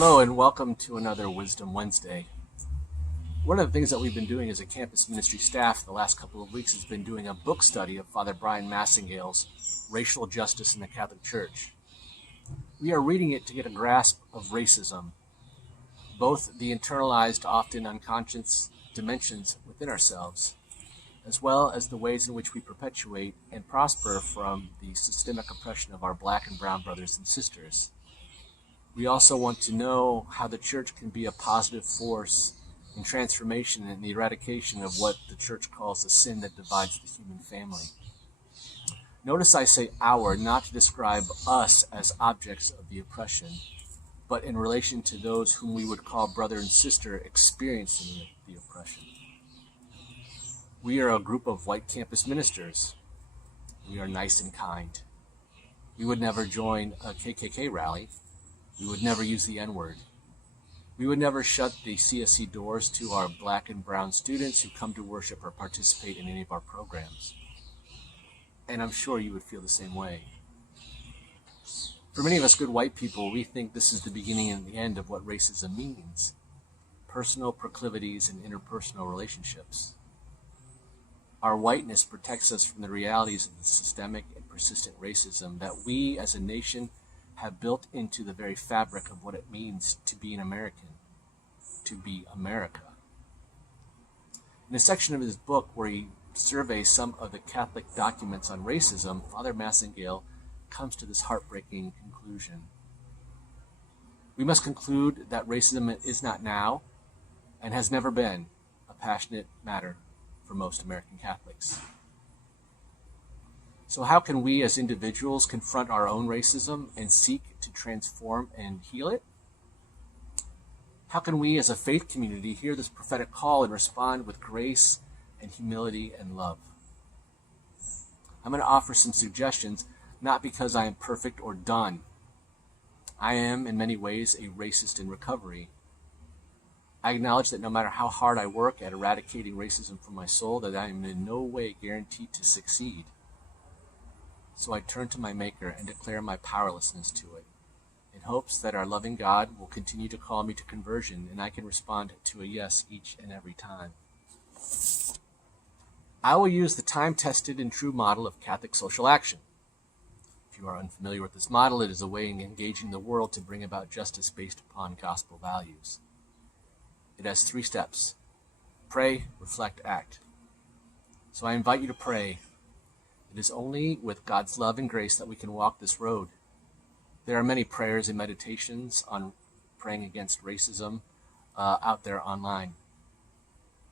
Hello and welcome to another Wisdom Wednesday. One of the things that we've been doing as a campus ministry staff the last couple of weeks has been doing a book study of Father Brian Massingale's Racial Justice in the Catholic Church. We are reading it to get a grasp of racism, both the internalized, often unconscious dimensions within ourselves, as well as the ways in which we perpetuate and prosper from the systemic oppression of our Black and brown brothers and sisters. We also want to know how the church can be a positive force in transformation and the eradication of what the church calls the sin that divides the human family. Notice I say our, not to describe us as objects of the oppression, but in relation to those whom we would call brother and sister experiencing the oppression. We are a group of white campus ministers. We are nice and kind. We would never join a KKK rally. We would never use the N-word. We would never shut the CSC doors to our Black and brown students who come to worship or participate in any of our programs. And I'm sure you would feel the same way. For many of us good white people, we think this is the beginning and the end of what racism means: personal proclivities and interpersonal relationships. Our whiteness protects us from the realities of the systemic and persistent racism that we as a nation have built into the very fabric of what it means to be an American, to be America. In a section of his book where he surveys some of the Catholic documents on racism, Father Massingale comes to this heartbreaking conclusion. We must conclude that racism is not now and has never been a passionate matter for most American Catholics. So how can we as individuals confront our own racism and seek to transform and heal it? How can we as a faith community hear this prophetic call and respond with grace and humility and love? I'm going to offer some suggestions, not because I am perfect or done. I am, in many ways, a racist in recovery. I acknowledge that no matter how hard I work at eradicating racism from my soul, that I am in no way guaranteed to succeed. So I turn to my Maker and declare my powerlessness to it, in hopes that our loving God will continue to call me to conversion and I can respond to a yes each and every time. I will use the time-tested and true model of Catholic social action. If you are unfamiliar with this model, it is a way in engaging the world to bring about justice based upon gospel values. It has 3 steps: pray, reflect, act. So I invite you to pray. It is only with God's love and grace that we can walk this road. There are many prayers and meditations on praying against racism out there online.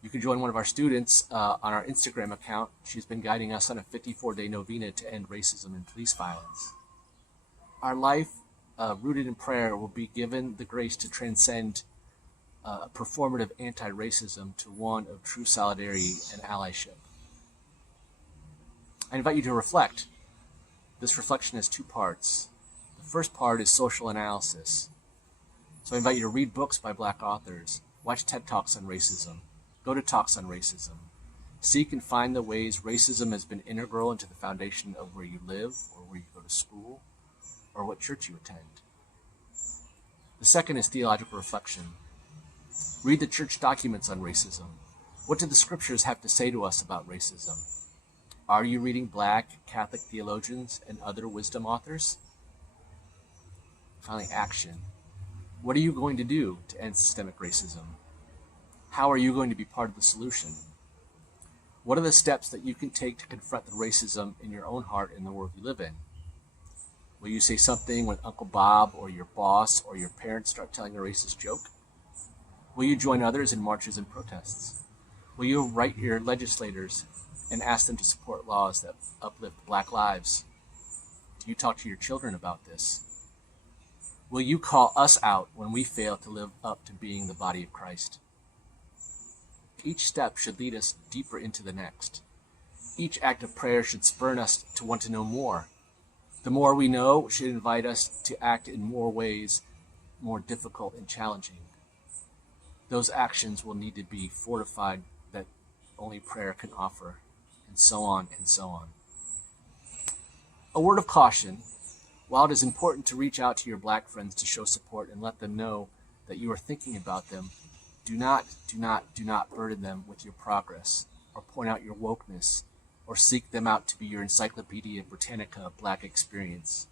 You can join one of our students on our Instagram account. She's been guiding us on a 54-day novena to end racism and police violence. Our life, rooted in prayer, will be given the grace to transcend performative anti-racism to one of true solidarity and allyship. I invite you to reflect. This reflection has 2 parts. The first part is social analysis. So I invite you to read books by Black authors, watch TED Talks on racism, go to talks on racism, seek and find the ways racism has been integral into the foundation of where you live or where you go to school or what church you attend. The second is theological reflection. Read the church documents on racism. What do the scriptures have to say to us about racism? Are you reading Black Catholic theologians and other wisdom authors? Finally, action. What are you going to do to end systemic racism? How are you going to be part of the solution? What are the steps that you can take to confront the racism in your own heart in the world you live in? Will you say something when Uncle Bob or your boss or your parents start telling a racist joke? Will you join others in marches and protests? Will you write your legislators and ask them to support laws that uplift Black lives? Do you talk to your children about this? Will you call us out when we fail to live up to being the body of Christ? Each step should lead us deeper into the next. Each act of prayer should spur us to want to know more. The more we know should invite us to act in more ways, more difficult and challenging. Those actions will need to be fortified that only prayer can offer, and so on and so on. A word of caution: while it is important to reach out to your Black friends to show support and let them know that you are thinking about them, do not burden them with your progress, or point out your wokeness, or seek them out to be your Encyclopedia Britannica Black experience.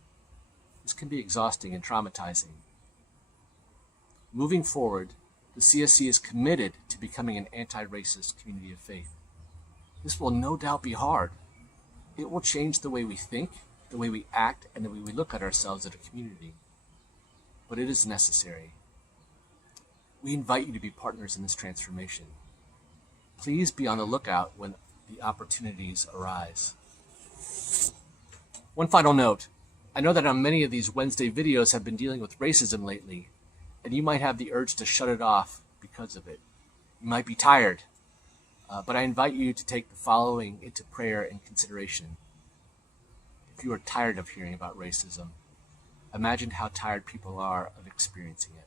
This can be exhausting and traumatizing. Moving forward, the CSC is committed to becoming an anti-racist community of faith. This will no doubt be hard. It will change the way we think, the way we act, and the way we look at ourselves as a community. But it is necessary. We invite you to be partners in this transformation. Please be on the lookout when the opportunities arise. One final note. I know that on many of these Wednesday videos have been dealing with racism lately, and you might have the urge to shut it off because of it. You might be tired, but I invite you to take the following into prayer and consideration. If you are tired of hearing about racism, imagine how tired people are of experiencing it.